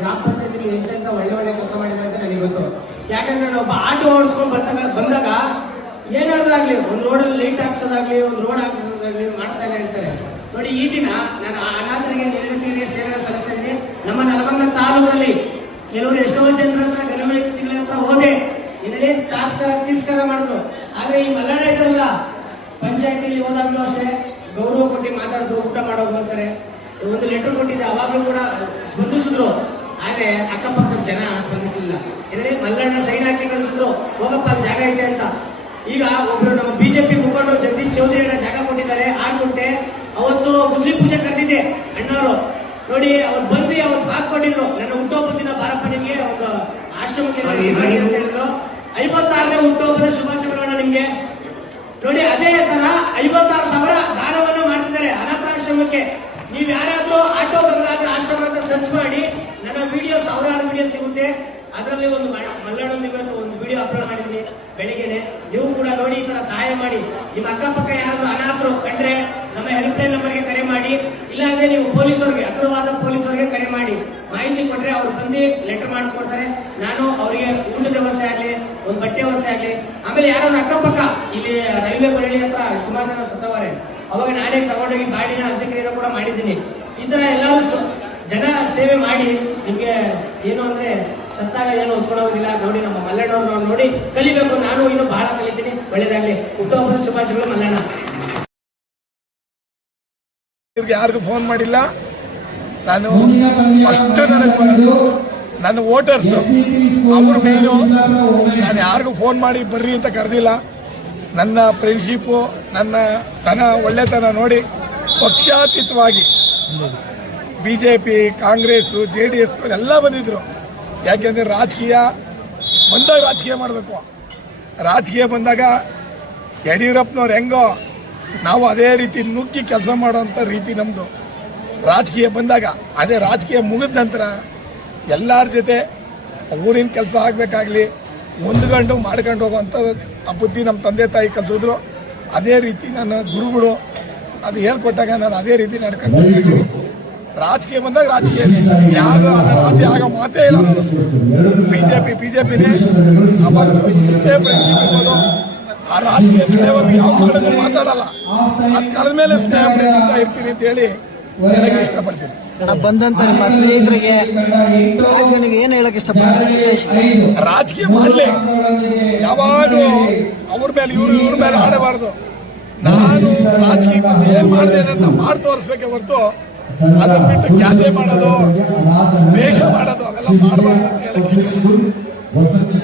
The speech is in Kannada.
ಗ್ರಾಮ ಪಂಚಾಯತಿಲಿ ಎಂತೆಂತ ಒಳ್ಳೆ ಕೆಲಸ ಮಾಡಿದ್ದಾರೆ ಅಂತ ನನಗೆ ಗೊತ್ತು. ಯಾಕಂದ್ರೆ ಒಬ್ಬ ಆಟೋ ಓಡಿಸ್ಕೊಂಡು ಬಂದಾಗ ಏನಾದ್ರೂ ಆಗ್ಲಿ, ಒಂದು ರೋಡಲ್ಲಿ ಲೈಟ್ ಹಾಕ್ಸೋದಾಗ್ಲಿ, ಒಂದು ರೋಡ್ ಹಾಕ್ಸೋದಾಗ್ಲಿ ಮಾಡ್ತಾನೆ ಇರ್ತಾರೆ ನೋಡಿ. ಈ ದಿನ ನಾನು ಅನಾಥರಿಗೆ ನಿರ್ಗತಿಗೆ ಸೇವೆ ಸಲ್ಲಿಸ್ತಾ ಇದ್ದೀನಿ. ನಮ್ಮ ನಲವಂಗ ತಾಲೂಕಲ್ಲಿ ಕೆಲವರು ಎಷ್ಟೋ ಜನರ ಹತ್ರ ಗರಿಬ ವ್ಯಕ್ತಿಗಳ ಹತ್ರ ಹೋದೆ, ಏನೇಳಿ ತಿರಸ್ಕಾರ ಮಾಡಿದ್ರು. ಆದ್ರೆ ಈ ಮಲ್ಲಾಡ ಇದಾರಲ್ಲ, ಪಂಚಾಯತಿಲಿ ಹೋದಾಗ್ಲೂ ಅಷ್ಟೇ ಗೌರವ ಕೊಟ್ಟು ಮಾತಾಡಿಸೋ, ಊಟ ಮಾಡೋದು ಅಂತಾರೆ. ಒಂದು ಲೆಟರ್ ಕೊಟ್ಟಿದ್ದೆ, ಅವಾಗ್ಲೂ ಕೂಡ ಸ್ಪಂದಿಸಿದ್ರು. ಆದ್ರೆ ಅಕ್ಕಪಕ್ಕದ ಜನ ಸ್ಪಂದಿಸಲಿಲ್ಲ. ಏನೇಳಿ ಮಲ್ಲಣ್ಣ ಸೈನ್ ಹಾಕಿ ಕಳಿಸಿದ್ರು, ಹೋಗಪ್ಪ ಅಲ್ಲಿ ಜಾಗ ಐತೆ ಅಂತ. ಈಗ ಒಬ್ರು ನಮ್ಮ ಬಿಜೆಪಿ ಮುಖಂಡರು ಜಗದೀಶ್ ಚೌಧರಿ ಅಣ್ಣ ಜಾಗ ಕೊಟ್ಟಿದ್ದಾರೆ 6 ಗುಂಟೆ. ಅವತ್ತು ಗುದ್ಲಿ ಪೂಜೆ ಕರೆದಿದ್ದೆ ಅಣ್ಣವರು ನೋಡಿ. ಅವತ್ತು ಬಂದು ಅವತ್ತು ಮಾತು ಕೊಟ್ಟಿದ್ರು, ನನ್ನ ಹುಟ್ಟುಹಬ್ಬದ ದಿನ ಬಾರಪ್ಪ ನಿಮ್ಗೆ ಒಂದು ಆಶ್ರಮಕ್ಕೆ ಅಂತ ಹೇಳಿದ್ರು. 56ನೇ ಹುಟ್ಟುಹಬ್ಬದ ಶುಭಾಶಯಗಳನ್ನ ನಿಮ್ಗೆ ನೋಡಿ. ಅದೇ ತರ 56,000 ದಾನವನ್ನು ಮಾಡ್ತಿದ್ದಾರೆ ಅನಾಥಾಶ್ರಮಕ್ಕೆ. ನೀವ್ ಯಾರಾದ್ರೂ ಆಟೋ ಬದಲಾದ್ರೆ ಆಶ್ರಮ ಅಂತ ಸರ್ಚ್ ಮಾಡಿ, ನನ್ನ ವಿಡಿಯೋ ಸಾವಿರಾರು ವಿಡಿಯೋ ಸಿಗುತ್ತೆ. ಅದರಲ್ಲಿ ಒಂದು ಮಲ್ಲಾಡೊಂದು ಇವತ್ತು ಒಂದು ವಿಡಿಯೋ ಅಪ್ಲೋಡ್ ಮಾಡಿದ್ದೀನಿ ಬೆಳಿಗ್ಗೆನೆ. ನೀವು ಕೂಡ ನೋಡಿ, ಈ ತರ ಸಹಾಯ ಮಾಡಿ. ನಿಮ್ಮ ಅಕ್ಕಪಕ್ಕ ಯಾರಾದ್ರೂ ಅನಾಥರು ಕಂಡ್ರೆ ನಮ್ಮ ಹೆಲ್ಪ್ ಲೈನ್ ನಂಬರ್ಗೆ ಕರೆ ಮಾಡಿ, ಇಲ್ಲಾಂದ್ರೆ ನೀವು ಪೊಲೀಸರಿಗೆ, ಹತ್ರವಾದ ಪೊಲೀಸರಿಗೆ ಕರೆ ಮಾಡಿ ಮಾಹಿತಿ ಕೊಟ್ರೆ ಅವ್ರು ಬಂದು ಲೆಟರ್ ಮಾಡಿಸ್ಕೊಡ್ತಾರೆ. ನಾನು ಅವರಿಗೆ ಊಟದ ವ್ಯವಸ್ಥೆ ಆಗ್ಲಿ, ಒಂದು ಬಟ್ಟೆ ವ್ಯವಸ್ಥೆ ಆಗ್ಲಿ. ಆಮೇಲೆ ಯಾರಾದ್ರೂ ಅಕ್ಕಪಕ್ಕ ಇಲ್ಲಿ ರೈಲ್ವೆ ಬಳ್ಳಿ ಹತ್ರ ಸುಮಾರು ಜನ ಸತ್ತವರೆ, ಅವಾಗ ನಾನೇ ತಗೊಂಡೋಗಿ ಗಾಡಿನ ಅಂತ್ಯಕ್ರಿಯೆ ಕೂಡ ಮಾಡಿದ್ದೀನಿ. ಈ ತರ ಎಲ್ಲರೂ ಜನ ಸೇವೆ ಮಾಡಿ ನಿಮ್ಗೆ ಏನು ಅಂದ್ರೆ ಸತ್ತಾಗ ಏನು ಹೊತ್ಕೊಳ್ಳೋದಿಲ್ಲ ನೋಡಿ. ನಮ್ಮ ಮಲ್ಲಣ್ಣವ್ರು ನೋಡಿ ಕಲಿಬೇಕು. ನಾನು ಇನ್ನು ಬಹಳ ಕಲಿತೀನಿ. ಒಳ್ಳೇದಾಗ್ಲಿ. ಹುಟ್ಟುಹಬ್ಬದ ಶುಭಾಶಯಗಳು ಮಲ್ಲಣ್ಣ. ಯಾರಿಗೂ ಫೋನ್ ಮಾಡಿಲ್ಲ ನಾನು. ಫಸ್ಟ್ ನನ್ನ ವೋಟರ್ಸ್ ಅವ್ರ ಮೇಲೂ ನಾನು ಯಾರಿಗೂ ಫೋನ್ ಮಾಡಿ ಬರ್ರಿ ಅಂತ ಕರೆದಿಲ್ಲ. ನನ್ನ ಫ್ರೆಂಡ್ಶಿಪ್ಪು, ನನ್ನ ಒಳ್ಳೆತನ ನೋಡಿ ಪಕ್ಷಾತೀತವಾಗಿ ಬಿಜೆಪಿ, ಕಾಂಗ್ರೆಸ್, JDS ಎಲ್ಲ ಬಂದಿದ್ರು. ಯಾಕೆಂದ್ರೆ ರಾಜಕೀಯ ಮಾಡಬೇಕು. ರಾಜಕೀಯ ಬಂದಾಗ ಯಡಿಯೂರಪ್ಪನವ್ರು ಹೆಂಗೋ ನಾವು ಅದೇ ರೀತಿ ನುಗ್ಗಿ ಕೆಲಸ ಮಾಡೋಂಥ ರೀತಿ ನಮ್ಮದು. ರಾಜಕೀಯ ಬಂದಾಗ ಅದೇ ರಾಜಕೀಯ ಮುಗಿದ ನಂತರ ಎಲ್ಲರ ಜೊತೆ ಊರಿನ ಕೆಲಸ ಆಗಬೇಕಾಗ್ಲಿ ಹೊಂದ್ಕೊಂಡು ಮಾಡ್ಕೊಂಡು ಹೋಗುವಂಥ ಬುದ್ಧಿ ನಮ್ಮ ತಂದೆ ತಾಯಿ ಕಲಿಸಿದ್ರು. ಅದೇ ರೀತಿ ನನ್ನ ಗುರುಗಳು ಅದು ಹೇಳ್ಕೊಟ್ಟಾಗ ನಾನು ಅದೇ ರೀತಿ ನಡ್ಕೊಂಡು ಹೋಗಿದ್ದೀನಿ. ರಾಜಕೀಯ ಬಂದಾಗ ರಾಜಕೀಯ ಯಾರು ರಾಜಕೀಯ ಆಗೋ ಮಾತೇ ಇಲ್ಲ. ಬಿಜೆಪಿನೇ ಇಷ್ಟೇ ಫ್ರೆಂಡ್ಶಿಪ್ ಇರ್ಬೋದು. ಆ ರಾಜಕೀಯ ಯಾವ ಕಾಲಕ್ಕೂ ಮಾತಾಡಲ್ಲ. ಅದ್ ಕಳೆದ ಮೇಲೆ ಸ್ನೇಹ ಪ್ರೀತಿಯಿಂದ ಇರ್ತೀನಿ ಅಂತ ಹೇಳಿ ಹೇಳಕ್ಕೆ ಇಷ್ಟಪಡ್ತೀನಿ. ಬಂದಂತ ನಿಮ್ಮ ಸ್ನೇಹಿತರಿಗೆ ರಾಜಕಾರಣಿಗೆ ಏನ್ ಹೇಳಕ್ ಇಷ್ಟಪಡ್ತೀನಿ? ರಾಜಕೀಯ ಮಾಡಲಿ, ಯಾವಾಗೂ ಅವ್ರ ಮೇಲೆ ಇವ್ರ ಮೇಲೆ ಆಡಬಾರ್ದು. ನಾನು ರಾಜಕೀಯ ಬಂದು ಏನ್ ಮಾಡಿದೆ ಅಂತ ಮಾಡಿ ತೋರಿಸ್ಬೇಕೆ ಹೊರತು ಅದನ್ನ ಬಿಟ್ಟು ಖ್ಯಾತೆ ಮಾಡೋದು, ವೇಷ ಮಾಡೋದು ಅವೆಲ್ಲ ಮಾಡಬಾರ್ದು ಅಂತ ಹೇಳಕ್ಕೆ ಇಷ್ಟ.